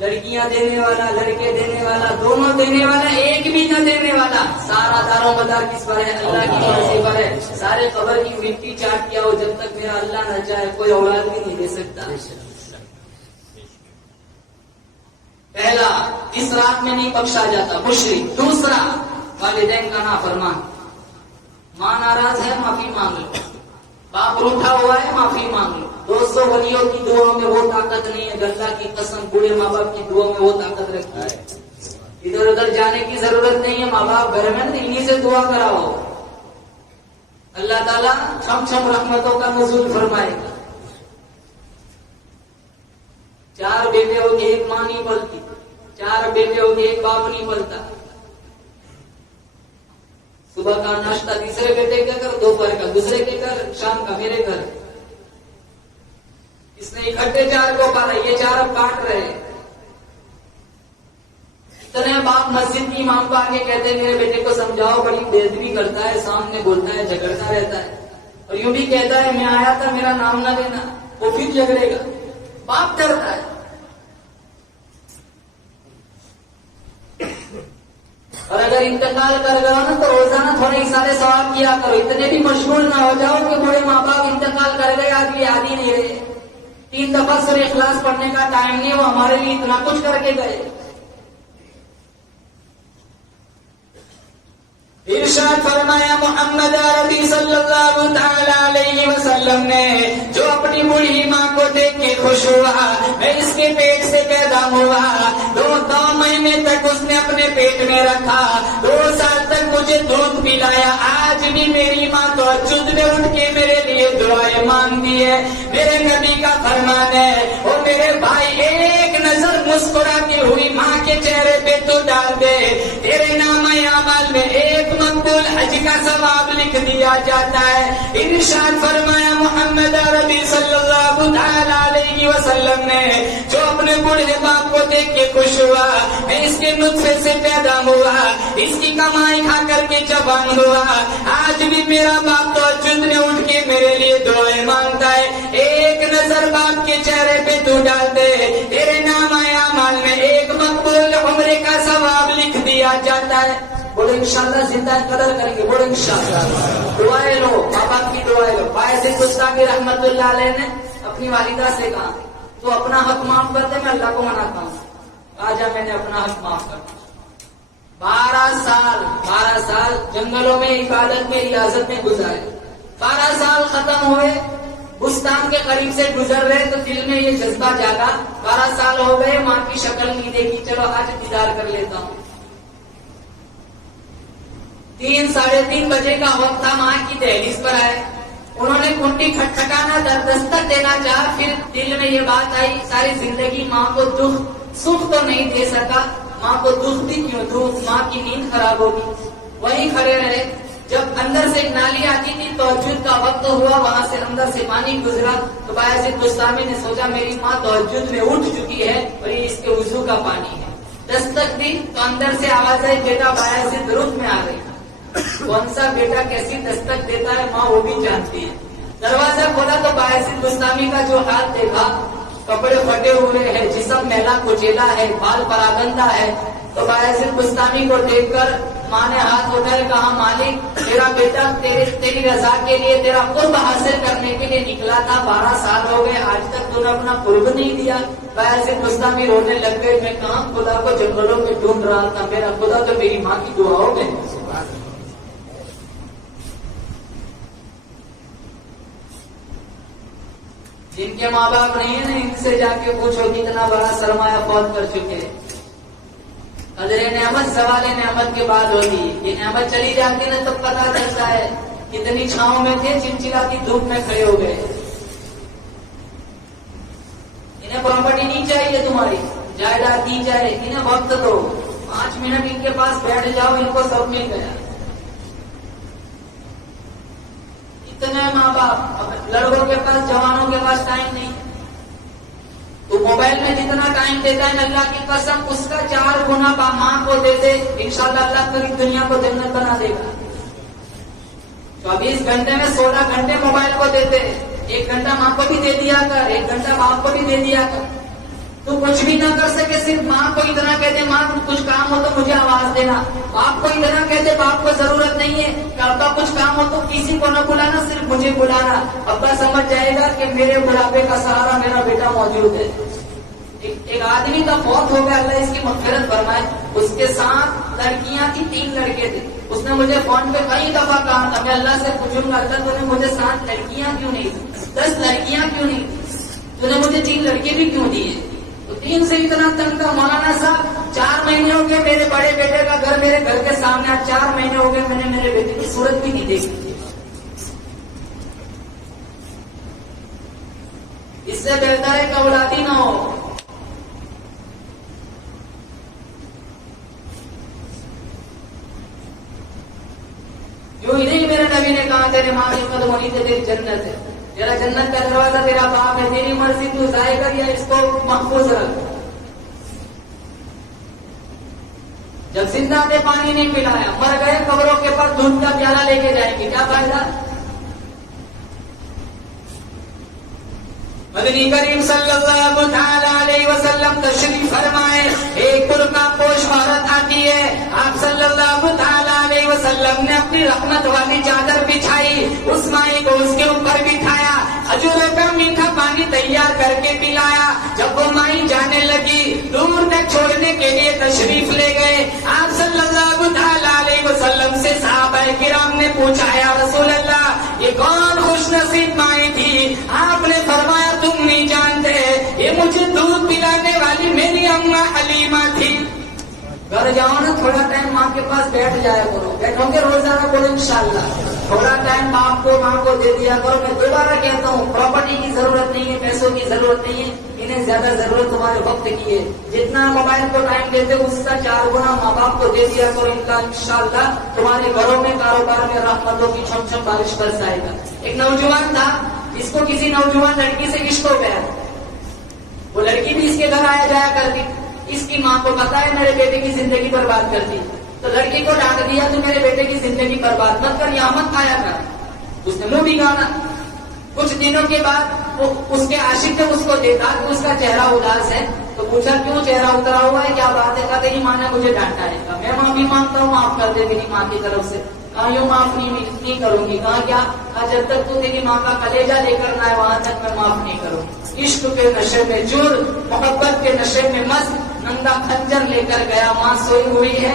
لڑکیاں دینے والا، لڑکے دینے والا، دونوں دینے والا، ایک بھی نہ دینے والا. سارا دارو مدار کس پر ہے؟ اللہ کی مرضی پر ہے. سارے قبر کی مٹی چاٹ کیا ہو، جب تک میرا اللہ نہ چاہے کوئی اولاد بھی نہیں دے سکتا. پہلا اس رات میں نہیں بخشا جاتا مشرک. دوسرا والدین کا نافرمان. ماں ناراض ہے، معافی مانگ لو. باپ روٹھا ہوا ہے، معافی مانگ لو. دوستوں ولیوں کی دعاؤں میں وہ طاقت نہیں ہے، اللہ کی قسم بوڑھے ماں باپ کی دعاؤں میں وہ طاقت رکھتی ہے. ادھر ادھر جانے کی ضرورت نہیں ہے، ماں باپ گھر میں انہیں سے دعا کراؤ. اللہ تعالیٰ چھم چھم رحمتوں کا نزول فرمائے گا. 4 بیٹے ہو کے ایک ماں نہیں پلتی، 4 بیٹے ہو کے ایک باپ نہیں پلتا. صبح کا ناشتہ تیسرے بیٹے کے گھر، دوپہر کا دوسرے کے گھر، شام کا میرے گھر. اس نے اکٹھے 4 کو پالا، یہ 4 اب کاٹ رہے ہیں. اتنے باپ مسجد کی امام کو آگے کہتے ہیں میرے بیٹے کو سمجھاؤ، بڑی بے ادبی کرتا ہے، سامنے بولتا ہے، جھگڑتا رہتا ہے، اور یوں بھی کہتا ہے میں آیا تھا میرا نام نہ لینا، وہ پھر جھگڑے گا. باپ ڈرتا ہے. اور اگر انتقال کر گئے نا تو روزانہ تھوڑے اشارے ثواب کیا کرو. اتنے بھی مشغول نہ ہو جاؤ کہ بڑے ماں باپ انتقال کر گئے، آج یہ یاد ہی نہیں رہے. 3 دفعہ سورہ اخلاص پڑھنے کا ٹائم نہیں، وہ ہمارے لیے اتنا کچھ کر کے گئے. ارشاد فرمایا محمد عربی صلی اللہ تعالی علیہ وسلم نے، جو اپنی بوڑھی ماں کو دیکھ کے خوش ہوا، میں اس کے پیٹ سے پیدا ہوا، 2 مہینے تک اس نے اپنے پیٹ میں رکھا، 2 سال تک مجھے دودھ پلایا. آج بھی میری ماں تو تہجد میں اٹھ کے میرے لیے دعائیں مانگتی ہے. میرے نبی کا فرمان ہے، اور میرے بھائی ایک نظر مسکراتی ہوئی ماں کے چہرے پہ تو ڈال دے، تیرے نام اعمال میں ایک مقبول حج کا ثواب لکھ دیا جاتا ہے. ارشاد فرمایا محمد عربی صلی اللہ تعالی علیہ وسلم نے، جو اپنے بوڑھے باپ کو دیکھ کے خوش ہوا، میں اس کے نطفے سے پیدا ہوا، اس کی کمائی کھا کر کے جوان ہوا، آج بھی میرا باپ تو تہجد میں اٹھ کے میرے لیے دعائیں مانگتا ہے. ایک نظر باپ کے چہرے پہ تو ڈال دے، تیرے نام اعمال میں ایک مقبول عمرے کا ثواب لکھ دیا جاتا ہے. بولے انشاءاللہ زندہ قدر کریں گے. بولے انشاءاللہ. دعائیں لو، ماں باپ کی دعائیں لو. باعث گستاخی رحمت اللہ علیہ نے اپنی والدہ سے کہا تو اپنا حق معاف کر دے، میں اللہ کو مناتا ہوں. آجا میں نے اپنا حق معاف کر دیا. 12 سال جنگلوں میں عبادت میں ریاضت میں گزارے. 12 سال ختم ہوئے, بستان کے قریب سے گزر رہے تو دل میں یہ جذبہ جاگا, 12 سال ہو گئے ماں کی شکل نہیں دیکھی, چلو آج دیدار کر لیتا ہوں. 3 ساڑھے 3 بجے کا وقت تھا, ماں کی دہلیز پر آئے, انہوں نے کنڈی کھٹکھٹانا, دستک دینا چاہا, پھر دل میں یہ بات آئی ساری زندگی ماں کو دکھ سکھ تو نہیں دے سکا, ماں کو دکھ بھی کیوں دوں, ماں کی نیند خراب ہوگی. وہیں کھڑے رہے, جب اندر سے ایک نالی آتی تھی, تہجد کا وقت ہوا, وہاں سے اندر سے پانی گزرا تو بایزید بستامی نے سوچا میری ماں تہجد میں اٹھ چکی ہے اور یہ اس کے وضو کا پانی ہے. دستک دی تو اندر سے آواز آئی بیٹا بایزید درود میں آ گئی. کون سا بیٹا کیسی دستک دیتا ہے ماں وہ بھی جانتی ہے. دروازہ کھولا تو بایزید بستامی کا جو حال دیکھا, کپڑے پھٹے ہوئے ہیں, جسم میلا کچیلا ہے, بال پراگندہ ہے. تو بایزید بستامی کو دیکھ کر ماں نے ہاتھ اٹھائے, کہا مالک تیرا بیٹا تیری رضا کے لیے, تیرا قرب حاصل کرنے کے لیے نکلا تھا, 12 سال ہو گئے آج تک تو نے اپنا قرب نہیں دیا. بایزید بستامی رونے لگ گئے, میں کہاں خدا کو جنگلوں میں ڈھونڈ رہا تھا, میرا خدا تو میری ماں کی دعاؤں میں. جن کے ماں باپ نہیں ہے نا, ان سے جا کے پوچھو کتنا بڑا سرمایہ فوت کر چکے. قدر نعمت زوال نعمت کے بعد ہوتی ہے, یہ نعمت چلی جاتی نا تب پتا چلتا ہے کتنی چھاؤں میں تھے, چمچلاتی دھوپ میں کھڑے ہو گئے. انہیں پراپرٹی نہیں چاہیے تمہاری, جائیداد دی جائے, انہیں وقت دو, 5 منٹ ان کے پاس بیٹھ جاؤ, ان کو سب مل گیا. اتنے ماں باپ, لڑکوں کے پاس جوانوں کے پاس ٹائم نہیں. تو موبائل میں جتنا ٹائم دیتا ہے اللہ کی قسم اس کا 4 گنا ماں کو دے دے, انشاءاللہ اللہ پوری دنیا کو جنت بنا دے گا. 24 گھنٹے میں 16 گھنٹے موبائل کو دیتے, 1 گھنٹہ ماں کو بھی دے دیا کر, 1 گھنٹہ باپ کو بھی دے دیا کر. تو کچھ بھی نہ کر سکے, صرف ماں کو اتنا کہہ دے ماں کچھ کام ہو تو مجھے آواز دینا. باپ کو اتنا کہہ دے باپ کو ضرورت نہیں ہے کہ ابا کچھ کام ہو تو کسی کو نہ بلانا, صرف مجھے بلانا. ابا سمجھ جائے گا کہ میرے بڑھاپے کا سہارا میرا بیٹا موجود ہے. ایک آدمی کا فوت ہو گیا, اللہ اس کی مغفرت فرمائے, اس کے ساتھ لڑکیاں تھی, 3 لڑکے تھے. اس نے مجھے فون پہ کئی دفعہ کہا تھا میں اللہ سے پوچھوں گا اللہ تو نے مجھے 7 لڑکیاں کیوں نہیں دی, 10 لڑکیاں کیوں نہیں دی, تو نے مجھے 3 لڑکے بھی کیوں دیے. تو 3 سے اتنا تنگ تھا. مولانا صاحب 4 مہینے ہو گئے میرے بڑے بیٹے کا گھر میرے گھر کے سامنے, 4 مہینے ہو گئے میں نے میرے بیٹے کی صورت بھی نہیں دیکھی. اس سے بہتر ہے کہ اولادی نہ ہو. یوں ہی نہیں, میرے نبی نے کہا تیرے ماں کی قدم ہونی تھی تیری جنت ہے, تیرا جنت کا دروازہ تیرا باپ ہے, تیری مرضی تو ضائع کر یا اس کو محفوظ رکھ. جب زندہ نے پانی نہیں پلایا, مر گئے قبروں کے پاس دودھ کا پیالہ لے کے جائیں گے, کیا فائدہ. مدنی کریم صلی اللہ تعالی علیہ وسلم تشریف فرمائے, ایک برقع پوش عورت آتی ہے, آپ صلی اللہ تعالی علیہ وسلم نے اپنی رحمت والی چادر بچھائی, اس مائی کو اس کے اوپر بٹھایا, کھجوروں کا میٹھا پانی تیار کر کے پلایا. جب وہ مائی جانے لگی, دور تک چھوڑنے کے لیے تشریف لے گئے. آپ صلی اللہ تعالی علیہ وسلم سے صحابہ کرام نے پوچھا یا رسول اللہ یہ کون خوش نصیب مائی تھی. آپ نے فرمایا تم نہیں جانتے, یہ مجھے دودھ پلانے والی میری اماں حلیمہ تھی. گھر جاؤ نا, تھوڑا ٹائم ماں کے پاس بیٹھ جایا کرو, بیٹھو گے روزانہ بولو انشاءاللہ, تھوڑا ٹائم باپ کو ماں کو دے دیا کرو. میں دوبارہ کہتا ہوں پراپرٹی کی ضرورت نہیں ہے, پیسوں کی ضرورت نہیں ہے, انہیں زیادہ ضرورت تمہارے وقت کی ہے. جتنا موبائل کو ٹائم دیتے اس کا 4 گنا ماں باپ کو دے دیا کرو, انشاءاللہ تمہارے گھروں میں کاروبار میں رحمتوں کی چھم چھم بارش برس آئے گا. ایک نوجوان تھا, اس کو کسی نوجوان لڑکی سے عشق ہو گیا. وہ لڑکی بھی اس کے گھر آیا جایا کرتی, اس کی ماں کو پتا ہے میرے بیٹے کی زندگی برباد کرتی, تو لڑکی کو ڈانٹ دیا تو میرے بیٹے کی زندگی برباد مت کر, یہاں مت آیا کر. اس نے منہ بھی گانا. کچھ دنوں کے بعد اس کے عاشق نے اس کو دیکھا کہ اس کا چہرہ اداس ہے, تو پوچھا کیوں چہرہ اترا ہوا ہے, کیا بات ہے. کہا تیری ماں نے مجھے ڈانٹا ہے. کہا میں معافی مانگتا ہوں, معاف کر دے میری ماں کی طرف سے. کہا یوں معاف نہیں کروں گی. کہا کیا. کہا جب تک تو تیری ماں کا کلیجہ لے کر نہ آئے وہاں تک میں معاف نہیں کروں. عشق کے نشے میں چور, محبت کے نشے میں مست, ننگا خنجر لے کر گیا, ماں سوئی ہوئی ہے,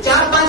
4-5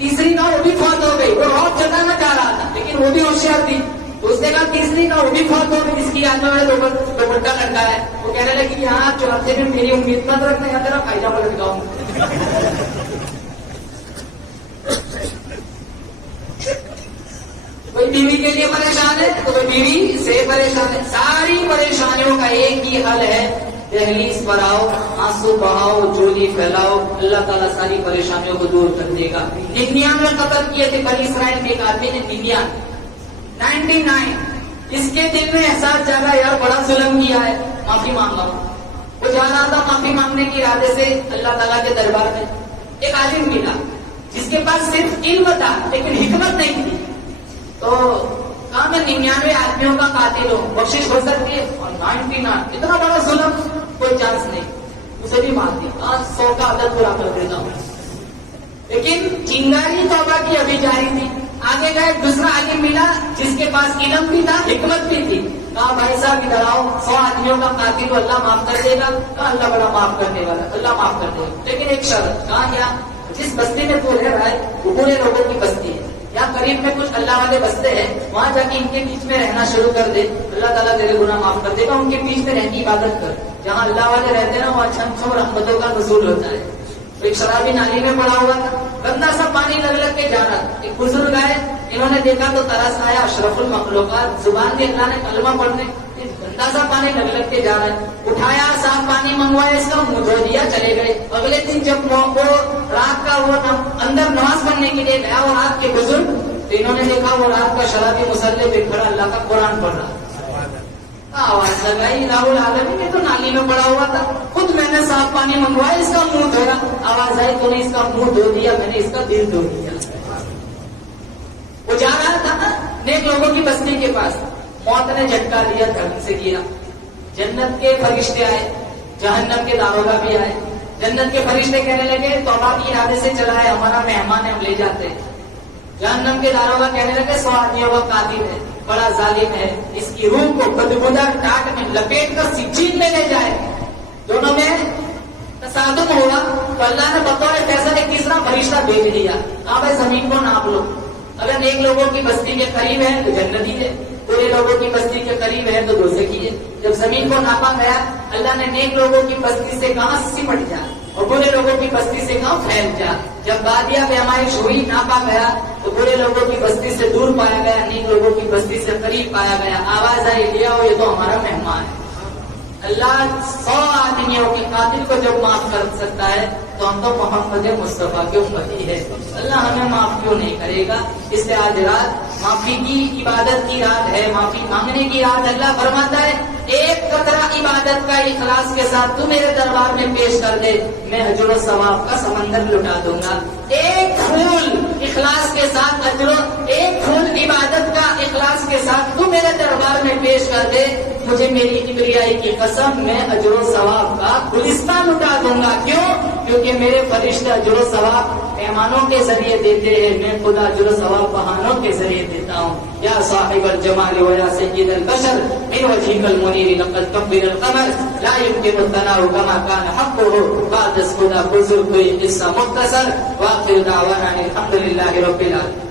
تیسری ناؤ وہ بھی فوت ہو گئی، وہ روب جتانا چاہ رہا تھا لیکن وہ بھی ہوشیار تھی، تو اس نے کہا تیسری ناؤ وہ بھی فوت ہو گئی، جس کی یاد میں دوپٹہ لٹکا ہے، وہ کہنے لگی یہاں چوتھے دن میری امید مت رکھنا، یہاں تیرا پائجامہ لٹکاؤں۔ کوئی بیوی کے لیے پریشان ہے تو کوئی بیوی سے پریشان ہے، ساری پریشانیوں کا ایک ہی حل ہے، دہلیز پر آؤ، آنسو بہاؤ، جولی پھیلاؤ، اللہ تعالیٰ ساری پریشانیوں کو دور کر دے گا۔ 99 قتل کیے تھے بنی اسرائیل میں، ایک آدمی نے 99 اس کے دل میں احساس جاگا یار بڑا ظلم کیا ہے، معافی مانگا ہوں۔ وہ جا رہا تھا معافی مانگنے کے ارادے سے اللہ تعالیٰ کے دربار میں، ایک عالم ملا جس کے پاس صرف علم تھا لیکن حکمت نہیں تھی، تو کہا میں 99 آدمیوں کا قاتل ہوں، بخشش ہو سکتی ہے؟ اور 99 اتنا بڑا ظلم، کوئی چانس نہیں، اسے بھی مار دیا، 100 کا عدد پورا کر دیتا ہوں۔ لیکن چنگاری توبہ کی ابھی جاری تھی، آگے گئے دوسرا عالم ملا جس کے پاس علم بھی تھا حکمت بھی تھی، کہا بھائی صاحب ادھر آؤ، 100 آدمیوں کا قاتل کو اللہ معاف کر دے گا؟ کہا اللہ بڑا معاف کرنے والا، اللہ معاف کر دے گا، لیکن ایک شرط۔ کہا کیا؟ جس بستی میں تو رہ رہا ہے وہ پورے لوگوں کی بستی ہے، یا قریب میں کچھ اللہ والے بستے ہیں، وہاں جا کے ان کے بیچ میں رہنا شروع کر دے، اللہ تعالیٰ تیرے گناہ معاف کر دے گا، ان کے بیچ میں رہ کی عبادت کر، جہاں اللہ والے رہتے ہیں نا وہاں چھم چھم رحمتوں کا نزول ہوتا ہے۔ ایک شرابی نالی میں پڑا ہوا تھا، گندا سا پانی لگ لگ کے جا رہا، ایک بزرگ آئے، انہوں نے دیکھا تو ترس آیا، اشرف المخلوقات، زبان دی اللہ نے کلمہ پڑھنے، گندا سا پانی لگ لگ کے جا رہا ہے، اٹھایا صاف پانی منگوایا، اس کا منہ دھو دیا، چلے گئے۔ اگلے دن جب وہ رات کا وہ اندر نماز پڑھنے کے لیے گیا وہ رات کے بزرگ، تو انہوں نے دیکھا وہ رات کا شرابی مصلی پہ کھڑا اللہ کا قرآن پڑھ رہا، آواز لگائی الہ العالمین، یہ تو نالی میں پڑا ہوا تھا، خود میں نے صاف پانی منگوایا، اس کا منہ دھویا، آواز آئی تو نے اس کا منہ دھو دیا، میں نے اس کا دل دھو دیا۔ وہ جا رہا تھا نا نیک لوگوں کی بستی کے پاس، موت نے جھٹکا دیا، دھرم سے گرا، جنت کے فرشتے آئے، جہنم کے داروغہ بھی آئے، جنت کے فرشتے کہنے لگے توبہ کی ارادے سے چلا ہے، ہمارا مہمان ہے، ہم لے جاتے ہیں۔ جہنم کے داروغہ کہنے لگے 100 آدمیوں کا قاتل ہے، بڑا ظالم ہے، اس کی روح کو بدبودار ٹاٹ میں لپیٹ کر سجین میں لے جائے۔ دونوں میں تصادم ہوا تو اللہ نے بطور فیصل ایک تیسرا فرشتہ بھیج دیا، کہا بھائی زمین کو ناپ لو، اگر نیک لوگوں کی بستی کے قریب ہے تو جنتی ہے، برے لوگوں کی بستی کے قریب ہے تو دوزخی ہے۔ جب زمین کو ناپا گیا اللہ نے نیک لوگوں کی بستی سے کہا سمٹ جا اور برے لوگوں کی بستی سے کہا پھیل جا۔ جب بادیا پیمائش ہوئی ناپا گیا تو برے لوگوں کی بستی سے دور پایا گیا، نیک لوگوں کی بستی سے قریب پایا گیا۔ آواز آئی لیا ہو یہ تو ہمارا مہمان ہے۔ اللہ 100 آدمیوں کے قاتل کو جب معاف کر سکتا ہے تو ہم تو محمد مصطفیٰ کے امتی ہے، اللہ ہمیں معاف کیوں نہیں کرے گا؟ اس لیے آج رات معافی کی عبادت کی رات ہے، معافی مانگنے کی رات۔ اللہ فرماتا ہے ایک قطرہ عبادت کا اخلاص کے ساتھ تو میرے دربار میں پیش کر دے، میں اجر و ثواب کا سمندر لٹا دوں گا۔ ایک پھول اخلاص کے ساتھ ایک پھول عبادت کا اخلاص کے ساتھ تو میرے دربار میں پیش کر دے، مجھے میری کبریائی کی قسم میں اجر و ثواب کا گلستان لٹا دوں گا۔ کیوں؟ کیونکہ میرے فرشتے اجر و ثواب پیمانوں کے ذریعے دیتے ہیں، میں خدا اجر و ثواب بہانوں کے ذریعے دیتا ہوں۔ یا صاحب الجمال و یا سید البشر من وجهك المنیر لقد کبر القمر لا يمكن الثناء كما كان حقه بعد خدا بزرگ کوئی قصہ مختصر۔ واخر دعوانا الحمد للہ رب العالمین۔